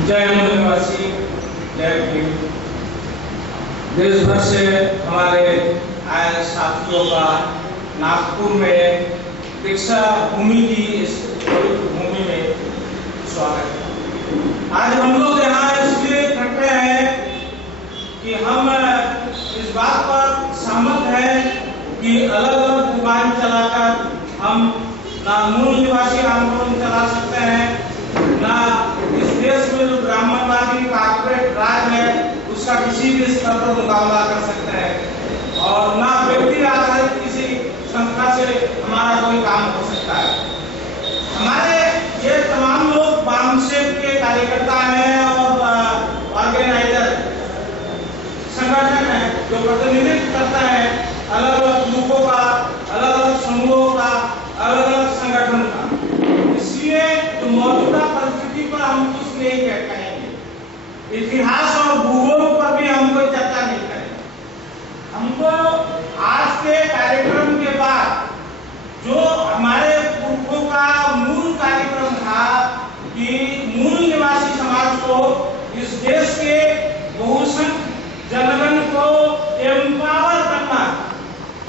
जय मूल निवासी, जय भीम। देश भर से हमारे आए साथियों का नागपुर में दीक्षा भूमि की इस पवित्र भूमि में स्वागत है। आज हम लोग यहाँ इसलिए इकट्ठे हैं कि हम इस बात पर सहमत हैं कि अलग अलग दुकान चलाकर हम ना मूल निवासी आंदोलन चला सकते हैं, ना इस देश में जो ब्राह्मणवादी कॉर्पोरेट राज है उसका किसी भी स्तर पर मुकाबला कर सकते हैं, और ना व्यक्ति आधारित किसी संस्था से हमारा कोई काम हो सकता है। हमारे ये तमाम लोग वामसेप के कार्यकर्ता हैं और ऑर्गेनाइजर संगठन है जो प्रतिनिधित्व करता है अलग अलग ग्रुपों का, अलग अलग समूहों का, अलग अलग संगठन का। इसलिए जो मौजूदा परिस्थिति पर हम कुछ नहीं कहेंगे, इतिहास और भूगोल पर भी हम कोई चर्चा नहीं करेंगे। हमको आज के कार्यक्रम के बाद जो हमारे पुरखों का मूल कार्यक्रम था कि मूल निवासी समाज को, इस देश के बहुसंख्यक जनगण को एम्पावर करना,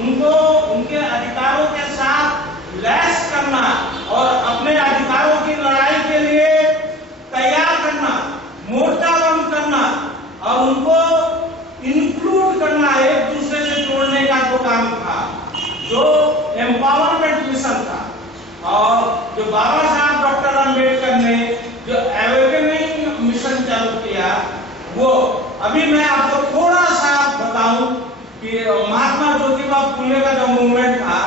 उनको उनके अधिकारों के साथ लैस करना और अपने अधिकारों की लड़ाई के लिए तैयार करना, मोर्चाबंद करना और उनको इंक्लूड करना, एक दूसरे से जोड़ने का जो काम था, जो एम्पावरमेंट मिशन था। और जो बाबा साहब डॉक्टर अम्बेडकर ने जो अवेकनिंग मिशन चालू किया, वो अभी मैं आपको थोड़ा सा बताऊं कि महात्मा ज्योतिबा फुले का जो मूवमेंट था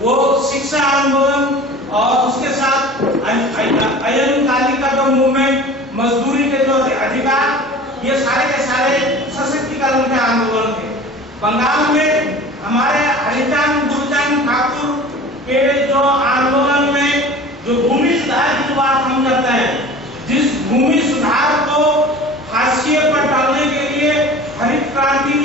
वो शिक्षा आंदोलन, और उसके साथ अयनकाली का जो मूवमेंट, मजदूरी के जो अधिकार, ये सारे के सारे सशक्तिकरण के आंदोलन थे। बंगाल में हमारे हरिचांद गुरुचांद ठाकुर के जो आंदोलन में जो भूमि सुधार की बात हम करते हैं, जिस भूमि सुधार को हाशिए पर डालने के लिए हरित क्रांति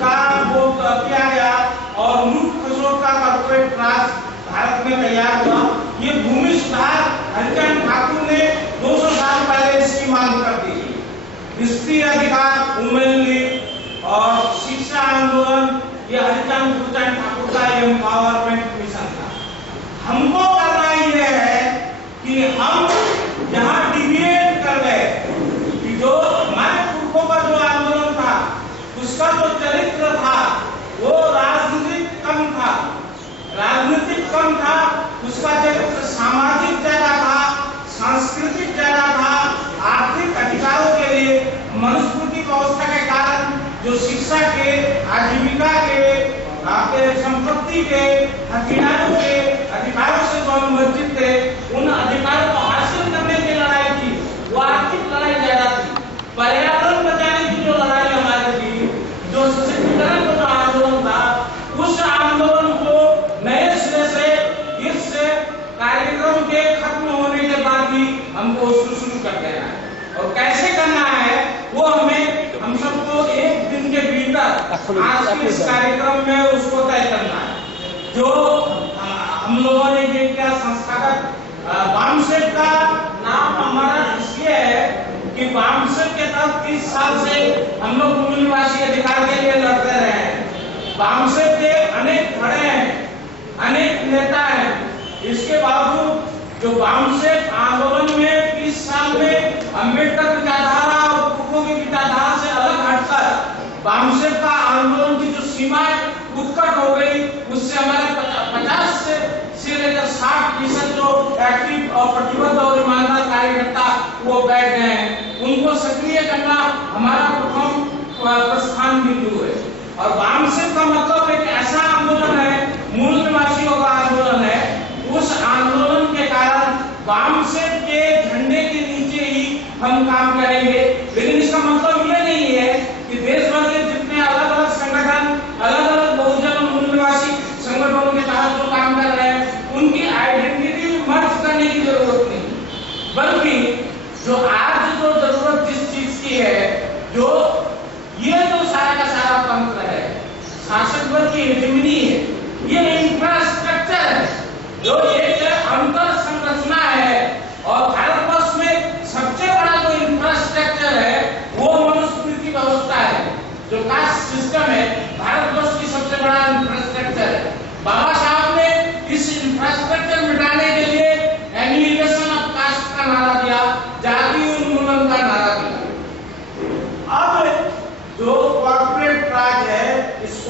का वो किया गया और लूट खसोट का कॉर्पोरेट राज भारत में तैयार हुआ। ये भूमि सुधार हरिचंद ठाकुर ने 200 साल पहले इसकी मांग कर दी थी। स्त्री अधिकार, वुमेन लीग और शिक्षा आंदोलन, ये हरिचंद गुरुचंद ठाकुर का एम्पावरमेंट मिशन था। हमको करना ये है कि हम यहाँ डिबेट कर रहे कि जो हमारे पुरखों का जो आंदोलन था उसका जो चरित्र था वो राजनीतिक कम था, उसका चरित्र सामाजिक ज्यादा था, सांस्कृतिक ज्यादा था। आर्थिक अधिकारों के लिए मनुस्मृति व्यवस्था के कारण जो शिक्षा के, आजीविका के, आपके संपत्ति के, हथियारों के अधिकारों से जो हम वंचित थे, उन अधिकारों को हासिल करने की लड़ाई थी, वो आर्थिक लड़ाई ज्यादा थी। पर्यावरण बचाने की जो लड़ाई हमारी थी, जो सशक्तिकरण का जो आंदोलन था, उस आंदोलन को नए सिरे से इस कार्यक्रम के खत्म होने के बाद भी हमको शुरू कर देना है। और कैसे करना है वो हम सबको एक दिन के भीतर आज के इस कार्यक्रम में उसको तय करना है। जो हम लोगों ने ये क्या संस्थागत वामसेप का नाम हमारा इसलिए है कि वामसेप के तहत 30 साल से हम लोग मूल निवासी अधिकार के लिए लड़ते रहे हैं। वामसेप के अनेक खड़े हैं, अनेक नेता हैं, इसके बावजूद जो वामसेप आंदोलन में 30 साल में अम्बेडकर विचारधारा और पुरखों की विचारधारा से अलग हटकर वामसेप का आंदोलन की जो सीमाएं उत्कट हो गई, उससे हमारे 50 से लेकर 60% जो एक्टिव और प्रतिबद्ध और ईमानदार कार्यकर्ता वो बैठ गए हैं, उनको सक्रिय करना हमारा प्रथम प्रस्थान बिंदु है। और वामसेप का मतलब एक ऐसा आंदोलन है, मूल निवासियों का आंदोलन है। उस आंदोलन के कारण वामसेप के झंडे के नीचे ही हम काम करेंगे। लेकिन इसका मतलब ये नहीं है कि देश भर के जितने अलग अलग संगठन, अलग अलग बहुजन मूल निवासी संगठनों के तहत जो काम कर रहे हैं, उनकी आइडेंटिटी मर्ज करने की जरूरत नहीं, बल्कि जो आज जो जरूरत जिस चीज की है, जो ये जो सारा का सारा तंत्र है, शासक वर्ग की हेजेमनी है, ये इंफ्रास्ट्रक्चर है, जो एक अंतर संरचना है। और भारतवर्ष में सबसे बड़ा जो इंफ्रास्ट्रक्चर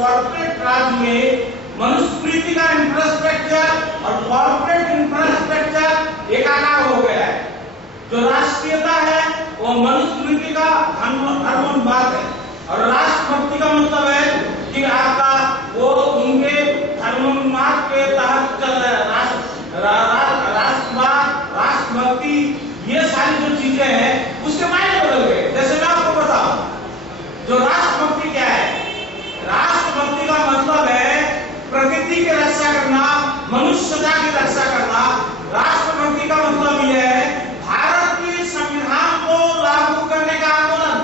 कॉर्पोरेट राज में मनुस्मृति का इंफ्रास्ट्रक्चर और कॉर्पोरेट इंफ्रास्ट्रक्चर एकाकार हो गया है। जो राष्ट्रीयता है वो मनुस्मृति का धर्मोन्माद है, और राष्ट्रभक्ति का मतलब है कि आपका वो उनके धर्मोन्माद के तहत चल रहा है। राष्ट्रवाद, राष्ट्रभक्ति, ये सारी जो चीजें हैं उसके मायने बदल गए। जैसे मैं आपको बताऊं, जो राष्ट्रभक्ति क्या है, राष्ट्रभक्ति का मतलब है प्रकृति की रक्षा करना, मनुष्यता की रक्षा करना। राष्ट्रभक्ति का मतलब यह है भारत के संविधान को लागू करने का आंदोलन।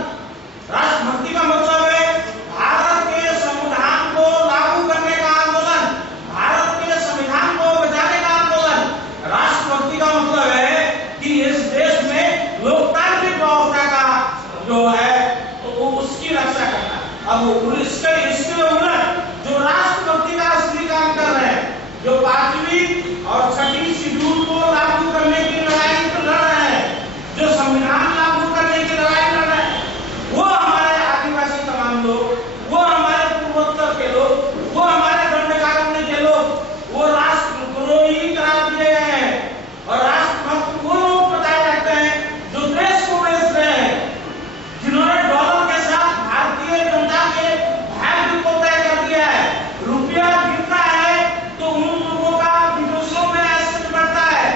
राष्ट्रभक्ति का मतलब है भारत के संविधान को लागू करने का आंदोलन, भारत के संविधान को बचाने का आंदोलन। राष्ट्रभक्ति का मतलब है कि इस देश में लोकतांत्रिक व्यवस्था का जो है तो उसकी रक्षा करना। अब इसके उलट जो राष्ट्रभक्ति का असली काम कर रहे हैं, जो 5वीं और 6वीं शेड्यूल को लागू करने की लड़ाई लड़ रहे हैं, जो संविधान लागू करने की लड़ाई लड़ रहे हैं, वो हमारे आदिवासी तमाम लोग, वो हमारे पूर्वोत्तर के लोग, वो हमारे दंडकारण्य के लोग, वो राष्ट्रद्रोही करार दिए गए हैं। और राष्ट्रभक्त वो लोग बताए जाते हैं जो देश को बेच रहे हैं, जिन्होंने डॉलर के साथ भारतीय जनता के भाग्य को तय कर दिया है। रुपया गिरता है तो उन लोगों का विदेशों में एसेट बढ़ता है।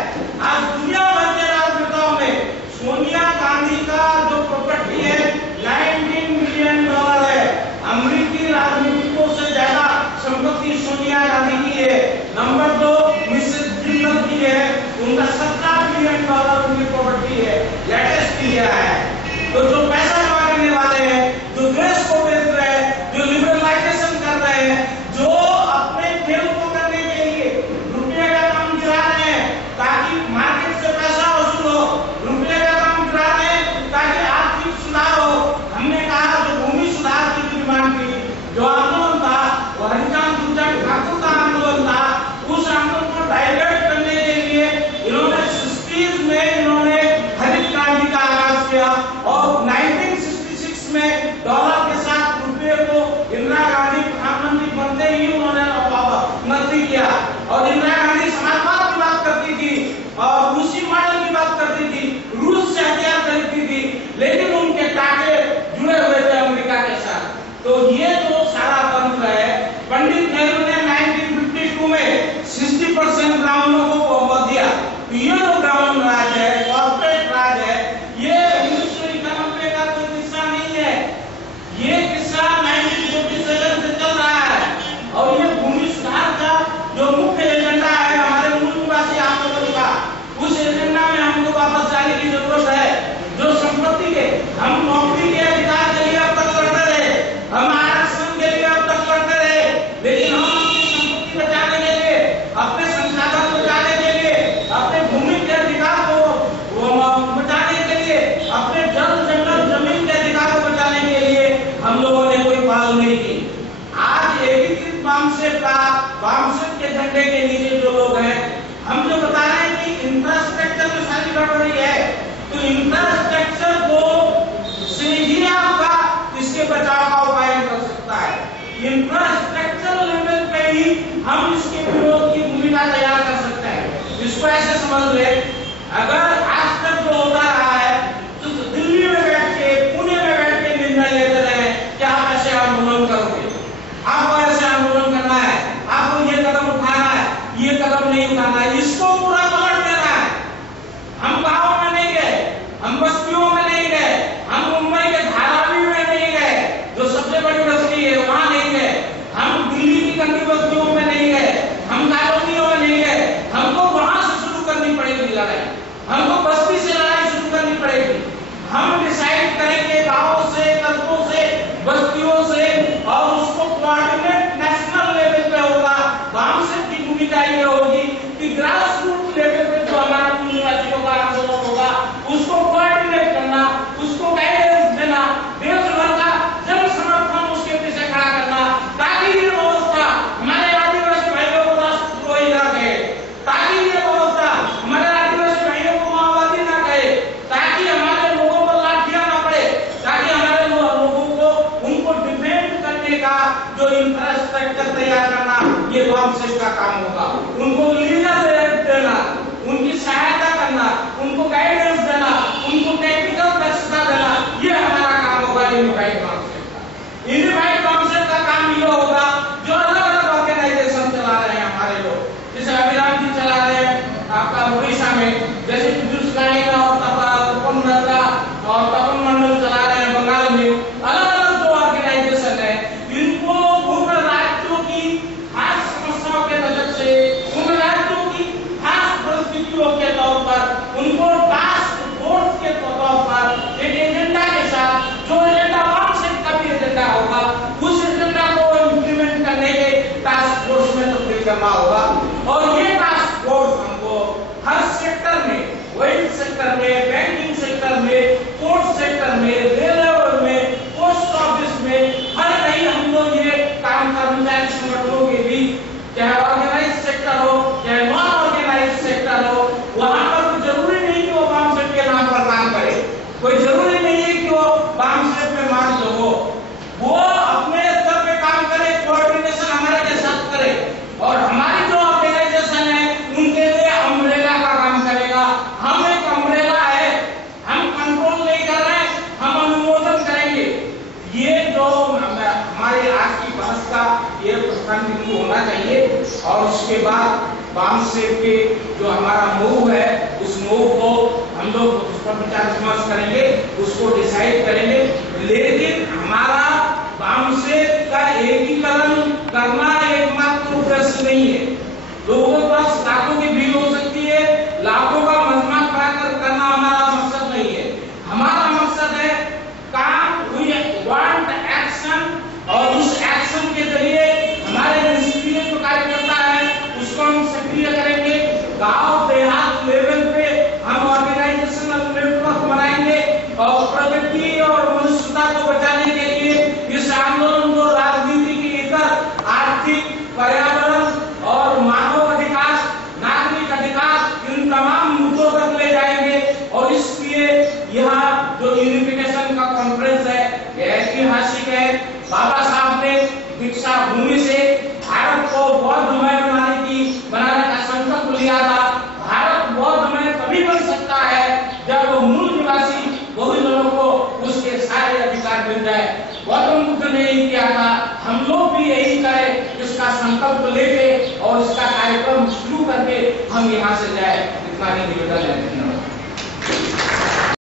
आज दुनिया भर के राजनेताओं में सोनिया गांधी का जो प्रॉपर्टी है 19 मिलियन डॉलर है। अमेरिकी राजनीतिकों से ज्यादा संपत्ति सोनिया गांधी की है। नंबर 2 मिसेस जिन्नत की है, उनका 17 मिलियन डॉलर उनकी प्रॉपर्टी है, लेटेस्ट किया है। तो जो पैसा जमा करने वाले हैं, जो देश को बेच रहे हैं, जो लिबरलाइजेशन कर रहे हैं, जो अपने खेल को करने के लिए रुपये का दाम गिरा रहे हैं ताकि मार्केट से पैसा वसूल हो, रुपये का दाम गिरा रहे हैं ताकि आर्थिक सुधार हो। हमने कहा जो भूमि सुधार की डिमांड थी, जो आंदोलन था वो हरिचंद दुर्जन ठाकुर का आंदोलन था। उस आंदोलन को डाइवर्ट करने के लिए इन्होंने 60s में इन्होंने हरित क्रांति का आगाज किया, और 1966 में डॉलर के साथ रुपये को इंदिरा गांधी प्रधानमंत्री बनते ही उन्होंने नती किया। और इंदिरा गांधी समाजवाद की बात करती थी और रूसी मॉडल की बात करती थी, रूस से हथियार खरीदती थी, लेकिन उनके टाके जुड़े हुए थे अमेरिका के साथ। तो ये जो सारा तंत्र है, पंडित नेहरू ने 1952 में 60% ब्राह्मणों को बहुमत दिया। तो ये जो ब्राह्मण राज है, कॉर्पोरेट राज है, ये 1991 का कोई किस्सा नहीं है। ये किस्सा 1947 से चल रहा है। और ये भूमि सुधार का जो मुख्य एजेंडा है हमारे मूल निवासी आंदोलन का, उस एजेंडा में हमको वापस जाने की जरूरत है। जो संपत्ति के हम नौकरी के अधिकार के लिए अब तक लड़ते रहे, हम आरक्षण के लिए अब तक लड़ते रहे, लेकिन हम अपनी संपत्ति बचाने के लिए, अपने संसाधन बचाने के लिए, अपने भूमि के अधिकार को बचाने के लिए, अपने जल जंगल जमीन के अधिकार को बचाने के लिए हम लोगों ने कोई पहल नहीं की। आज एकीकृत वामसेन के झंडे के नीचे जो लोग हैं, हम जो बता रहे हैं कि इंफ्रास्ट्रक्चर में सारी गड़बड़ी है, तो इंफ्रास्ट्रक्चर को से ही आपका इसके बचाव का उपाय कर सकता है। इंफ्रास्ट्रक्चर लेवल पे ही हम इसके विरोध की भूमिका तैयार कर सकते हैं। इसको ऐसे समझ ले, अगर आज तक जो होता रहा है तो दिल्ली में बैठ के, पुणे में बैठ के निर्णय लेते रहे कि आप ऐसे आंदोलन करोगे, आपको ऐसे आंदोलन करना है, आपको ये कदम उठाना है, ये कदम नहीं उठाना है, इसको पूरा पलट देना है। हम गाँव में नहीं गए, हम बस्तियों और तपन मंडल चला रहे हैं बंगाल में, अलग अलग जो ऑर्गेनाइजेशन है, इनको उन राज्यों की खास समस्याओं के नजर से, उन राज्यों की खास परिस्थितियों के तौर पर उनको टास्क फोर्स के तौर पर एक एजेंडा के साथ, जो एजेंडा वामसेट का भी एजेंडा होगा, उस एजेंडा को इम्प्लीमेंट करने के टास्क फोर्स में तब्दील करना होगा। और ये टास्क फोर्स हमको हर सेक्टर में, वेल्थ सेक्टर में, बैंकिंग सेक्टर में, पोर्ट सेक्टर में, रेलवे में, पोस्ट ऑफिस में, हर कहीं हम लोग ये काम कर्मचारी संगठनों के भी, चाहे ऑर्गेनाइज सेक्टर हो चाहे नॉन ऑर्गेनाइज सेक्टर हो, वहां पर तो जरूरी नहीं कि वो वामसेट के नाम पर काम करे, कोई जरूरी नहीं है कि वो वामसेट में मान लो, वो अपने स्तर पे काम करे, कोऑर्डिनेशन हमारे के साथ करे, और हमारी जो ऑर्गेनाइजेशन है उनके लिए अम्ब्रेला का काम करेगा। हम एक अम्ब्रेला है, हम कंट्रोल नहीं कर रहे, हम अनुमोदन करेंगे। ये जो हमारी आज की बहस का ये प्रस्थान बिंदु होना चाहिए। और उसके बाद वामसेट के जो हमारा मूव है, उस मूव को हम लोग उस पर विचार विमर्श करेंगे, उसको डिसाइड करेंगे। लेकिन हमारा वामसेट का एकीकरण करना एकमात्र उद्देश्य नहीं है। लोगों के पास लाखों की भीड़ हो सकती है, लाखों का मजमा करना हमारा मकसद नहीं है। हमारा मकसद है काम, वी वांट एक्शन, और उस एक्शन के जरिए हमारे निष्क्रिय जो कार्यकर्ता है उसको हम सक्रिय करेंगे। गांव देहात लेवल पे हम ऑर्गेनाइजेशनल नेटवर्क बनाएंगे और प्रगति और मनुष्यता को बचाने के लिए इस आंदोलन को राजनीति के इतर आर्थिक, पर्यावरण और मानव अधिकार, नागरिक अधिकार, इन तमाम मुद्दों तक ले जाएंगे। और इसलिए यहाँ जो यूनिफिकेशन का कॉन्फ्रेंस है यह ऐतिहासिक है। बाबा साहब ने दीक्षा भूमि से भारत को बौद्धमय बनाने का संकल्प लिया था। भारत बौद्धमय तभी बन सकता है जब मूल निवासी बहुजनों को उसके सारे अधिकार मिल जाए। गौतम बुद्ध ने यही किया था, हम लोग भी यही करें, इसका संकल्प लेके और इसका कार्यक्रम शुरू करके हम यहाँ से जाए। इतना ही निवेदन है।